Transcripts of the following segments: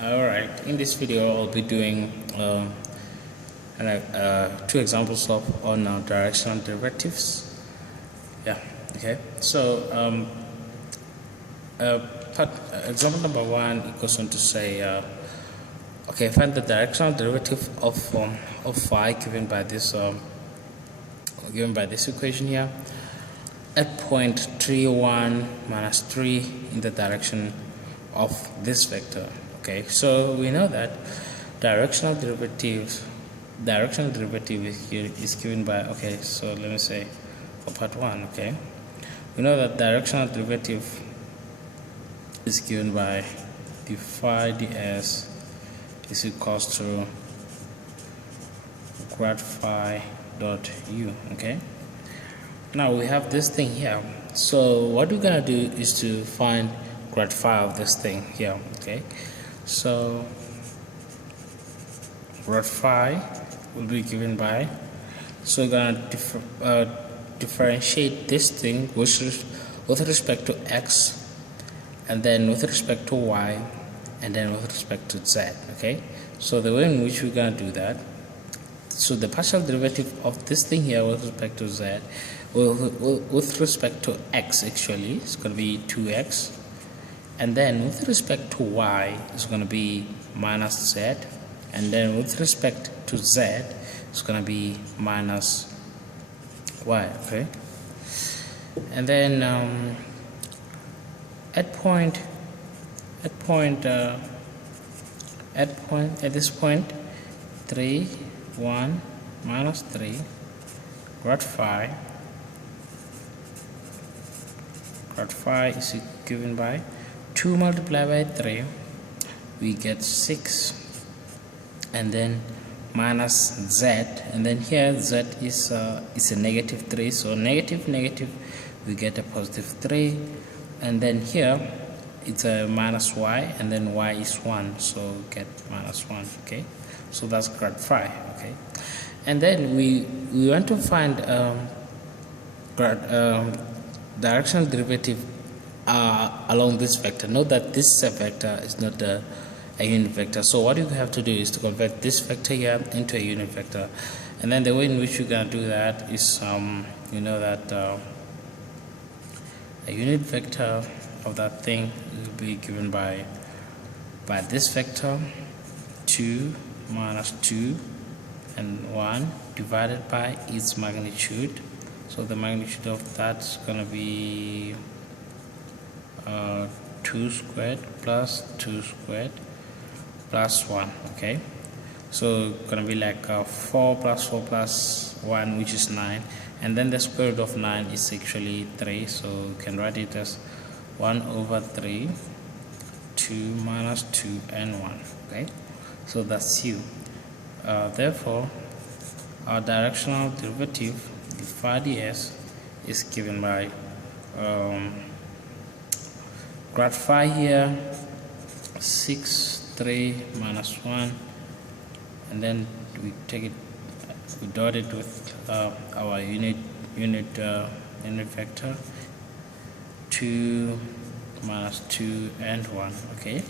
Alright, in this video I'll be doing two examples on directional derivatives. Yeah, okay. So example number one, it goes on to say okay, find the directional derivative of phi given by this equation here at point 3, 1, minus 3 in the direction of this vector. Okay, so we know that directional derivative is given by, okay, so let me say for part 1, okay, we know that directional derivative is given by d phi ds is equals to grad phi dot u. Okay, now we have this thing here, so what we're gonna do is to find grad phi of this thing here. Okay, so grad phi will be given by, so we're gonna differentiate this thing with respect to x, and then with respect to y, and then with respect to z. Okay, so the way in which we're gonna do that, so the partial derivative of this thing here with respect to z, with respect to x, actually it's going to be 2x, and then with respect to y it's going to be minus z, and then with respect to z it's going to be minus y. Okay, and then at this point 3, 1, minus 3, grad phi is given by 2 multiplied by 3, we get 6, and then minus z, and then here z is a negative 3, so negative we get a positive 3, and then here it's a minus y, and then y is 1, so get minus 1. Okay, so that's grad phi. Okay, and then we want to find directional derivative along this vector. Note that this is a vector, is not a unit vector, so what you have to do is to convert this vector here into a unit vector, and then the way in which you're going to do that is you know that a unit vector of that thing will be given by this vector 2 minus 2 and 1 divided by its magnitude. So the magnitude of that's going to be 2 squared plus 2 squared plus 1. Okay, so going to be like 4 plus 4 plus 1, which is 9, and then the square root of 9 is actually 3, so you can write it as 1 over 3, 2 minus 2 and 1. Okay, so that's u. Therefore our directional derivative d phi ds is given by grad phi here 6, 3 minus 1, and then we take it, we dot it with our unit vector 2 minus 2 and 1. Okay,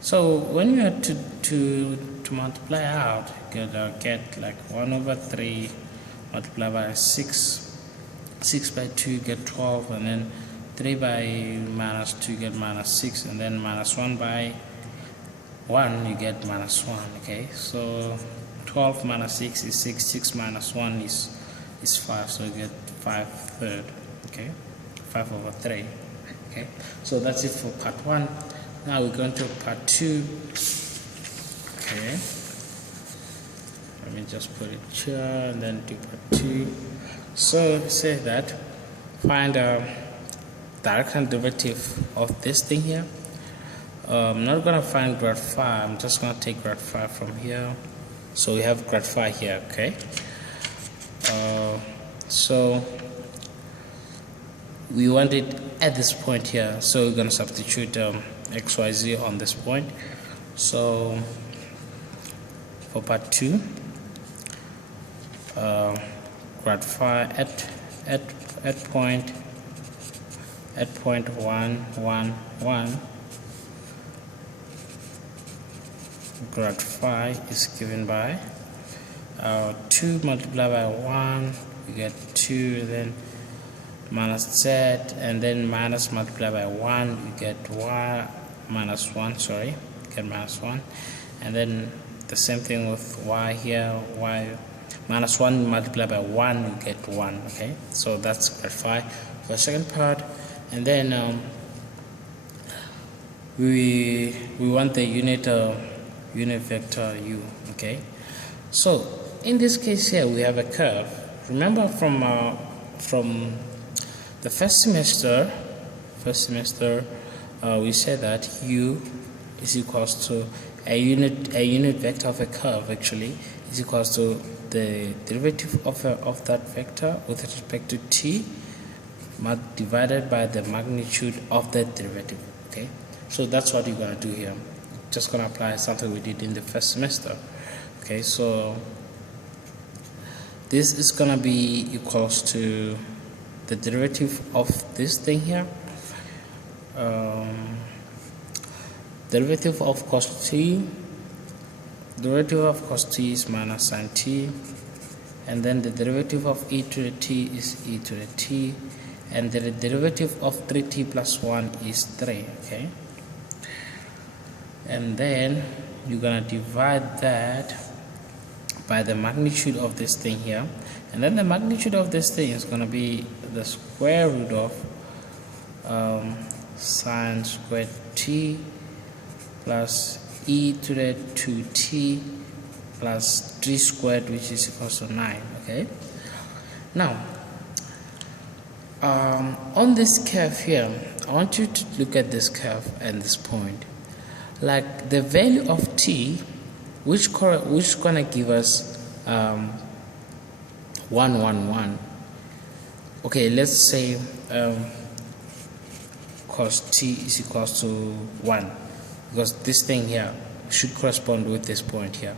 so when you have to multiply out, get like 1 over 3 multiplied by 6 by 2 get 12, and then 3 by minus 2 get minus 6, and then minus 1 by 1 you get minus 1. Okay, so 12 minus 6 is 6, 6 minus 1 is 5, so you get 5/3. Okay, 5 over 3. Okay, so that's it for part 1. Now we're going to part 2. Okay, let me just put it here and then do part 2. So say that find a directional derivative of this thing here. I'm not going to find grad phi, I'm just going to take grad phi from here. So we have grad phi here. Okay, so we want it at this point here, so we're going to substitute xyz on this point. So for part 2, grad phi at point 1, 1, 1 grad phi is given by 2 multiplied by 1, you get 2, then minus z, and then minus multiplied by 1, you get y minus 1, sorry, you get minus 1, and then the same thing with y here, y minus 1 multiplied by 1, you get 1. Okay, so that's grad phi for the second part. And then we want the unit vector u. Okay, so in this case here we have a curve. Remember from the first semester we said that u is equals to a unit vector of a curve actually is equals to the derivative of that vector with respect to t divided by the magnitude of that derivative. Okay, so that's what you're going to do here. Just going to apply something we did in the first semester. Okay, so this is going to be equals to the derivative of this thing here, derivative of cos t. Derivative of cos t is minus sin t, and then the derivative of e to the t is e to the t, and the derivative of 3t plus 1 is 3. Okay, and then you're gonna divide that by the magnitude of this thing here, and then the magnitude of this thing is gonna be the square root of sine squared t plus e to the 2t plus 3 squared, which is equals to 9. Okay, now on this curve here, I want you to look at this curve and this point. Like the value of t, which gonna give us 1, 1, 1. Okay, let's say cos t is equals to 1, because this thing here should correspond with this point here.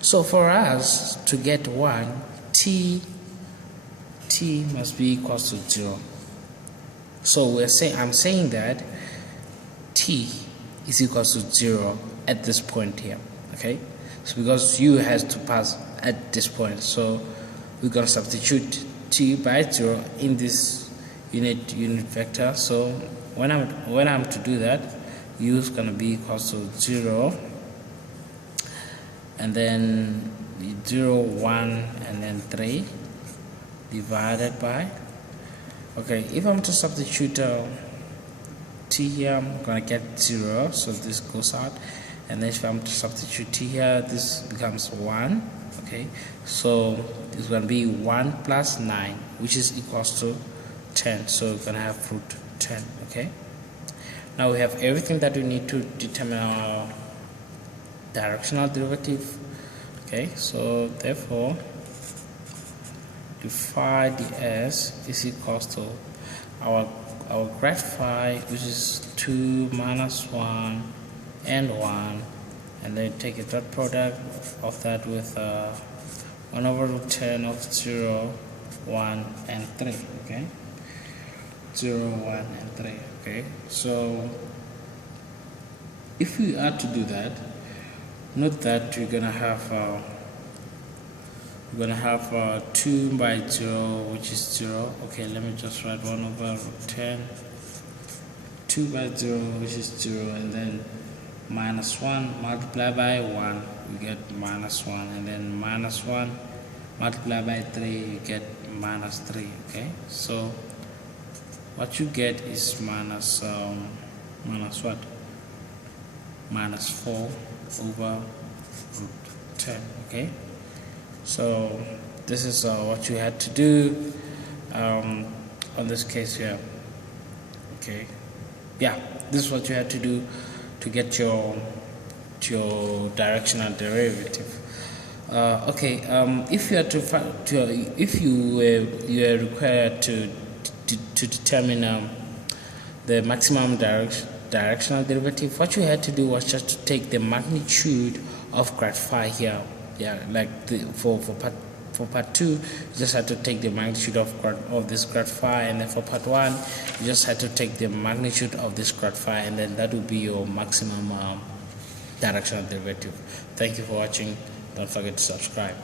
So for us to get 1, t must be equals to 0. So I'm saying that t is equals to 0 at this point here. Okay, so because u has to pass at this point, so we're going to substitute t by 0 in this unit vector. So when I'm to do that, u is going to be equals to 0, and then 0, 1, and then 3 divided by, okay, if I'm to substitute t here, I'm going to get 0, so this goes out, and then if I'm to substitute t here, this becomes 1. Okay, so it's going to be 1 plus 9, which is equals to 10, so we're going to have root 10. Okay, now we have everything that we need to determine our directional derivative. Okay, so therefore phi ds is equals to our grad phi, which is 2 minus 1 and 1, and then take a dot product of that with 1 over root 10 of 0, 1, and 3. Okay, 0, 1, and 3. Okay, so if we are to do that, note that we're gonna have 2 by 0, which is 0. Okay, let me just write 1 over root 10, 2 by 0, which is 0, and then minus 1 multiplied by 1, you get minus 1, and then minus 1 multiplied by 3, you get minus 3. Okay, so what you get is minus what? Minus 4 over root 10. Okay, so this is what you had to do on this case here. Okay, yeah, this is what you had to do to get your directional derivative. Okay, if you are if you are required to determine the maximum directional derivative, what you had to do was just to take the magnitude of grad phi here. Yeah, like for part 2, you just had to take the magnitude of this grad phi, and then for part 1, you just had to take the magnitude of this grad phi, and then that would be your maximum directional derivative. Thank you for watching. Don't forget to subscribe.